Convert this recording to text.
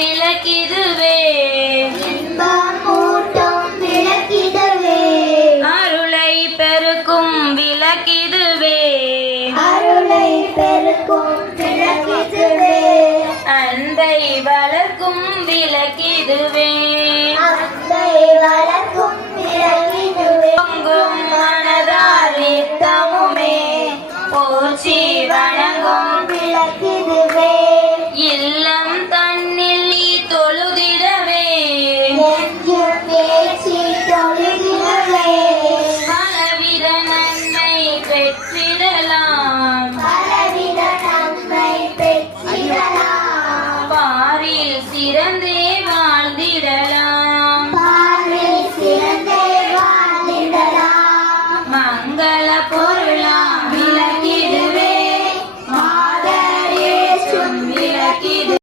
விளக்கிதுவே இன்பமூட்டும் விளக்கிதுவே அருளை பெருக்கும் விளக்கிதுவே அருளை பெருக்கும் விளக்கிதுவே அன்பை வளர்க்கும் விளக்கிதுவே அன்பை வளர்க்கும் விளக்கிதுவே பொங்கும் மனதால் நித்தமுமே போற்றி வணங்கும் விளக்கிதுவே இல்லம் தன்னில் நீ தொழுதிடவே நெஞ்சும் பேச்சு தொழுதிடவே பலவித நன்மை பெற்றிடலாம் பலவித நன்மை பெற்றிடலாம் பாரில் சிறந்தே வாழ்ந்திடலாம்